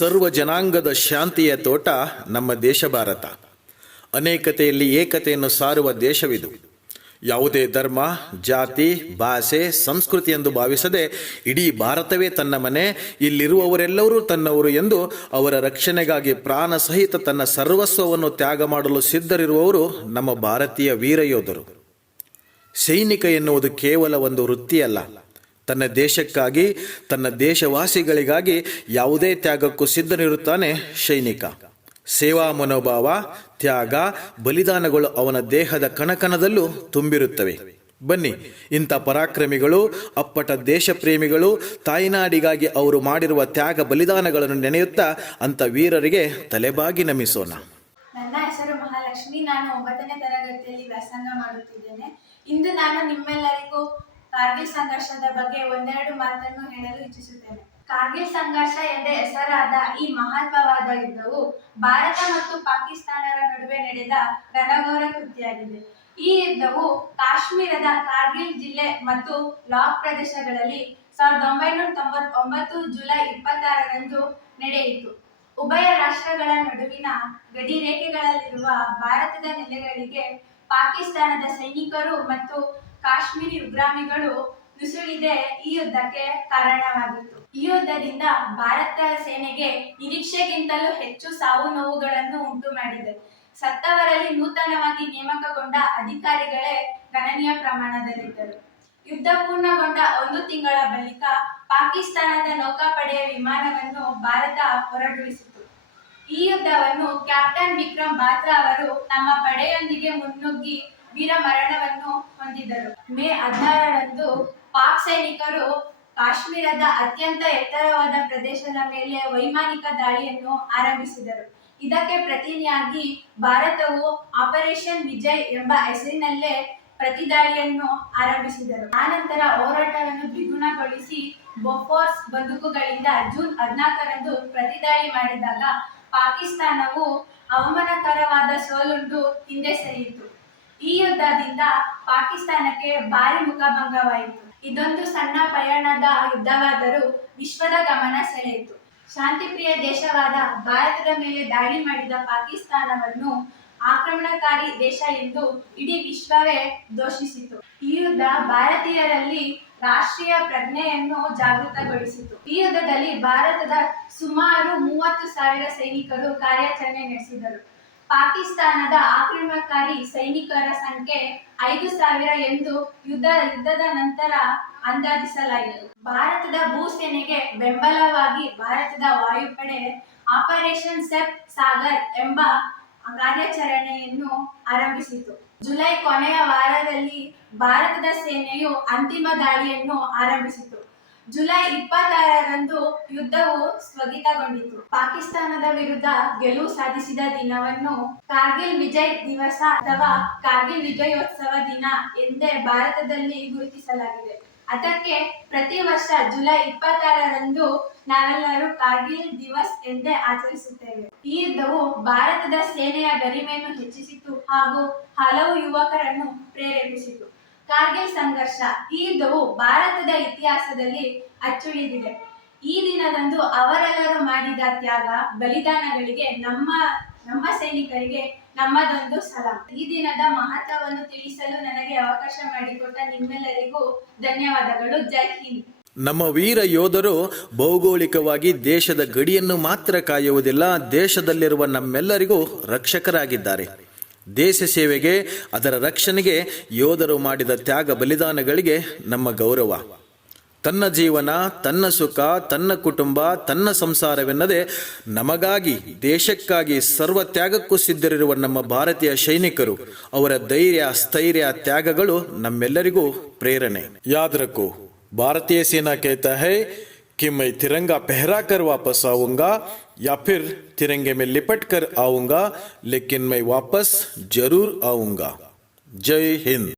ಸರ್ವ ಜನಾಂಗದ ಶಾಂತಿಯ ತೋಟ ನಮ್ಮ ದೇಶ ಭಾರತ. ಅನೇಕತೆಯಲ್ಲಿ ಏಕತೆಯನ್ನು ಸಾರುವ ದೇಶವಿದು. ಯಾವುದೇ ಧರ್ಮ, ಜಾತಿ, ಭಾಷೆ, ಸಂಸ್ಕೃತಿ ಎಂದು ಭಾವಿಸದೆ ಇಡೀ ಭಾರತವೇ ತನ್ನ ಮನೆ, ಇಲ್ಲಿರುವವರೆಲ್ಲರೂ ತನ್ನವರು ಎಂದು ಅವರ ರಕ್ಷಣೆಗಾಗಿ ಪ್ರಾಣ ಸಹಿತ ತನ್ನ ಸರ್ವಸ್ವವನ್ನು ತ್ಯಾಗ ಮಾಡಲು ಸಿದ್ಧರಿರುವವರು ನಮ್ಮ ಭಾರತೀಯ ವೀರ ಯೋಧರು. ಸೈನಿಕ ಎನ್ನುವುದು ಕೇವಲ ಒಂದು ವೃತ್ತಿಯಲ್ಲ. ತನ್ನ ದೇಶಕ್ಕಾಗಿ, ತನ್ನ ದೇಶವಾಸಿಗಳಿಗಾಗಿ ಯಾವುದೇ ತ್ಯಾಗಕ್ಕೂ ಸಿದ್ಧನಿರುತ್ತಾನೆ ಸೈನಿಕ. ಸೇವಾ ಮನೋಭಾವ, ತ್ಯಾಗ, ಬಲಿದಾನಗಳು ಅವನ ದೇಹದ ಕಣಕಣದಲ್ಲೂ ತುಂಬಿರುತ್ತವೆ. ಬನ್ನಿ, ಇಂಥ ಪರಾಕ್ರಮಿಗಳು, ಅಪ್ಪಟ ದೇಶ ಪ್ರೇಮಿಗಳು, ತಾಯ್ನಾಡಿಗಾಗಿ ಅವರು ಮಾಡಿರುವ ತ್ಯಾಗ ಬಲಿದಾನಗಳನ್ನು ನೆನೆಯುತ್ತಾ ಅಂಥ ವೀರರಿಗೆ ತಲೆಬಾಗಿ ನಮಿಸೋಣ. ನನ್ನ ಹೆಸರು ಮಹಾಲಕ್ಷ್ಮಿ. ನಾನು 9ನೇ ತರಗತಿಯಲ್ಲಿ ವ್ಯಾಸಂಗ ಮಾಡುತ್ತಿದ್ದೇನೆ. ಇಂದು ನಾನು ನಿಮ್ಮೆಲ್ಲರಿಗೂ ಕಾರ್ಗಿಲ್ ಸಂಘರ್ಷದ ಬಗ್ಗೆ ಒಂದೆರಡು ಮಾತನ್ನು ಹೇಳಲು ಇಚ್ಛಿಸುತ್ತೇನೆ. ಕಾರ್ಗಿಲ್ ಸಂಘರ್ಷ ಎಂದೇ ಹೆಸರಾದ ಈ ಮಹತ್ವವಾದ ಯುದ್ಧವು ಭಾರತ ಮತ್ತು ಪಾಕಿಸ್ತಾನದ ನಡುವೆ ನಡೆದ ರಣಘೋರ ಕೃತಿಯಾಗಿದೆ. ಈ ಯುದ್ಧವು ಕಾಶ್ಮೀರದ ಕಾರ್ಗಿಲ್ ಜಿಲ್ಲೆ ಮತ್ತು ಲಾಕ್ ಪ್ರದೇಶಗಳಲ್ಲಿ 1999 ಜುಲೈ 26ರಂದು ನಡೆಯಿತು. ಉಭಯ ರಾಷ್ಟ್ರಗಳ ನಡುವಿನ ಗಡಿ ರೇಖೆಗಳಲ್ಲಿರುವ ಭಾರತದ ನೆಲೆಗಳಿಗೆ ಪಾಕಿಸ್ತಾನದ ಸೈನಿಕರು ಮತ್ತು ಕಾಶ್ಮೀರಿ ಉಗ್ರಗಾಮಿಗಳು ನುಸುಳಿದೆ ಈ ಯುದ್ಧಕ್ಕೆ ಕಾರಣವಾಗಿತ್ತು. ಈ ಯುದ್ಧದಿಂದ ಭಾರತ ಸೇನೆಗೆ ನಿರೀಕ್ಷೆಗಿಂತಲೂ ಹೆಚ್ಚು ಸಾವು ನೋವುಗಳನ್ನು ಉಂಟು ಮಾಡಿದೆ. ಸತ್ತವರಲ್ಲಿ ನೂತನವಾಗಿ ನೇಮಕಗೊಂಡ ಅಧಿಕಾರಿಗಳೇ ಗಣನೀಯ ಪ್ರಮಾಣದಲ್ಲಿದ್ದರು. ಯುದ್ಧ ಪೂರ್ಣಗೊಂಡ 1 ತಿಂಗಳ ಬಳಿಕ ಪಾಕಿಸ್ತಾನದ ನೌಕಾಪಡೆಯ ವಿಮಾನವನ್ನು ಭಾರತ ಹೊರಡುಳಿಸಿತು. ಈ ಯುದ್ಧವನ್ನು ಕ್ಯಾಪ್ಟನ್ ವಿಕ್ರಮ್ ಬಾತ್ರಾ ಅವರು ತಮ್ಮ ಪಡೆಯೊಂದಿಗೆ ಮುನ್ನುಗ್ಗಿ ವೀರ ಮರಣವನ್ನು ಹೊಂದಿದರು. ಮೇ 16ರಂದು ಪಾಕ್ ಸೈನಿಕರು ಕಾಶ್ಮೀರದ ಅತ್ಯಂತ ಎತ್ತರವಾದ ಪ್ರದೇಶದ ಮೇಲೆ ವೈಮಾನಿಕ ದಾಳಿಯನ್ನು ಆರಂಭಿಸಿದರು. ಇದಕ್ಕೆ ಪ್ರತಿಯಾಗಿ ಭಾರತವು ಆಪರೇಷನ್ ವಿಜಯ್ ಎಂಬ ಹೆಸರಿನಲ್ಲೇ ಪ್ರತಿದಾಳಿಯನ್ನು ಆರಂಭಿಸಿದರು. ಆನಂತರ ಹೋರಾಟವನ್ನು ದ್ವಿಗುಣಗೊಳಿಸಿ ಬೋಫೋರ್ಸ್ ಬಂದೂಕುಗಳಿಂದ ಜೂನ್ 14ರಂದು ಪ್ರತಿದಾಳಿ ಮಾಡಿದಾಗ ಪಾಕಿಸ್ತಾನವು ಅವಮಾನಕರವಾದ ಸೋಲುಂಡು ಹಿಂದೆ ಸರಿಯಿತು. ಈ ಯುದ್ಧದಿಂದ ಪಾಕಿಸ್ತಾನಕ್ಕೆ ಭಾರಿ ಮುಖಭಂಗವಾಯಿತು. ಇದೊಂದು ಸಣ್ಣ ಪಯಣದ ಯುದ್ಧವಾದರೂ ವಿಶ್ವದ ಗಮನ ಸೆಳೆಯಿತು. ಶಾಂತಿಪ್ರಿಯ ದೇಶವಾದ ಭಾರತದ ಮೇಲೆ ದಾಳಿ ಮಾಡಿದ ಪಾಕಿಸ್ತಾನವನ್ನು ಆಕ್ರಮಣಕಾರಿ ದೇಶ ಎಂದು ಇಡೀ ವಿಶ್ವವೇ ಘೋಷಿಸಿತು. ಈ ಯುದ್ಧ ಭಾರತೀಯರಲ್ಲಿ ರಾಷ್ಟ್ರೀಯ ಪ್ರಜ್ಞೆಯನ್ನು ಜಾಗೃತಗೊಳಿಸಿತು. ಈ ಯುದ್ಧದಲ್ಲಿ ಭಾರತದ ಸುಮಾರು 30,000 ಸೈನಿಕರು ಕಾರ್ಯಾಚರಣೆ ನಡೆಸಿದರು. ಪಾಕಿಸ್ತಾನದ ಆಕ್ರಮಣಕಾರಿ ಸೈನಿಕರ ಸಂಖ್ಯೆ 5,000 ಎಂದು ಯುದ್ಧದ ನಂತರ ಅಂದಾಜಿಸಲಾಯಿತು. ಭಾರತದ ಭೂಸೇನೆಗೆ ಬೆಂಬಲವಾಗಿ ಭಾರತದ ವಾಯುಪಡೆ ಆಪರೇಷನ್ ಸೇಫ್ ಸಾಗರ್ ಎಂಬ ಕಾರ್ಯಾಚರಣೆಯನ್ನು ಆರಂಭಿಸಿತು. ಜುಲೈ ಕೊನೆಯ ವಾರದಲ್ಲಿ ಭಾರತದ ಸೇನೆಯು ಅಂತಿಮ ದಾಳಿಯನ್ನು ಆರಂಭಿಸಿತು. ಜುಲೈ 26ರಂದು ಯುದ್ಧವು ಸ್ಥಗಿತಗೊಂಡಿತು. ಪಾಕಿಸ್ತಾನದ ವಿರುದ್ಧ ಗೆಲುವು ಸಾಧಿಸಿದ ದಿನವನ್ನು ಕಾರ್ಗಿಲ್ ವಿಜಯ್ ದಿವಸ ಅಥವಾ ಕಾರ್ಗಿಲ್ ವಿಜಯೋತ್ಸವ ದಿನ ಎಂದೇ ಭಾರತದಲ್ಲಿ ಗುರುತಿಸಲಾಗಿದೆ. ಅದಕ್ಕೆ ಪ್ರತಿ ವರ್ಷ ಜುಲೈ 26ರಂದು ನಾವೆಲ್ಲರೂ ಕಾರ್ಗಿಲ್ ದಿವಸ್ ಎಂದೇ ಆಚರಿಸುತ್ತೇವೆ. ಈ ಯುದ್ಧವು ಭಾರತದ ಸೇನೆಯ ಗರಿಮೆಯನ್ನು ಹೆಚ್ಚಿಸಿತು ಹಾಗೂ ಹಲವು ಯುವಕರನ್ನು ಪ್ರೇರೇಪಿಸಿತು. ಕಾರ್ಗಿಲ್ ಸಂಘರ್ಷ ಈ ಯುದ್ಧವು ಭಾರತದ ಇತಿಹಾಸದಲ್ಲಿ ಅಚ್ಚುಳಿದಿದೆ. ಈ ದಿನದಂದು ಅವರೆಲ್ಲರೂ ಮಾಡಿದ ತ್ಯಾಗ ಬಲಿದಾನಗಳಿಗೆ ನಮ್ಮ ಸೈನಿಕರಿಗೆ ನಮ್ಮದೊಂದು ಸಲಾಂ. ಈ ದಿನದ ಮಹತ್ವವನ್ನು ತಿಳಿಸಲು ನನಗೆ ಅವಕಾಶ ಮಾಡಿಕೊಟ್ಟ ನಿಮ್ಮೆಲ್ಲರಿಗೂ ಧನ್ಯವಾದಗಳು. ಜೈ ಹಿಂದ್. ನಮ್ಮ ವೀರ ಯೋಧರು ಭೌಗೋಳಿಕವಾಗಿ ದೇಶದ ಗಡಿಯನ್ನು ಮಾತ್ರ ಕಾಯುವುದಿಲ್ಲ, ದೇಶದಲ್ಲಿರುವ ನಮ್ಮೆಲ್ಲರಿಗೂ ರಕ್ಷಕರಾಗಿದ್ದಾರೆ. ದೇಶ ಸೇವೆಗೆ, ಅದರ ರಕ್ಷಣೆಗೆ ಯೋಧರು ಮಾಡಿದ ತ್ಯಾಗ ಬಲಿದಾನಗಳಿಗೆ ನಮ್ಮ ಗೌರವ. ತನ್ನ ಜೀವನ, ತನ್ನ ಸುಖ, ತನ್ನ ಕುಟುಂಬ, ತನ್ನ ಸಂಸಾರವೆನ್ನದೆ ನಮಗಾಗಿ, ದೇಶಕ್ಕಾಗಿ ಸರ್ವ ತ್ಯಾಗಕ್ಕೂ ಸಿದ್ಧರಿರುವ ನಮ್ಮ ಭಾರತೀಯ ಸೈನಿಕರು, ಅವರ ಧೈರ್ಯ, ಸ್ಥೈರ್ಯ, ತ್ಯಾಗಗಳು ನಮ್ಮೆಲ್ಲರಿಗೂ ಪ್ರೇರಣೆ. ಯಾದ್ ರಖೋ, भारतीय सेना कहता है कि मैं तिरंगा पहरा कर वापस आऊंगा या फिर तिरंगे में लिपट कर आऊंगा, लेकिन मैं वापस जरूर आऊंगा. जय हिंद.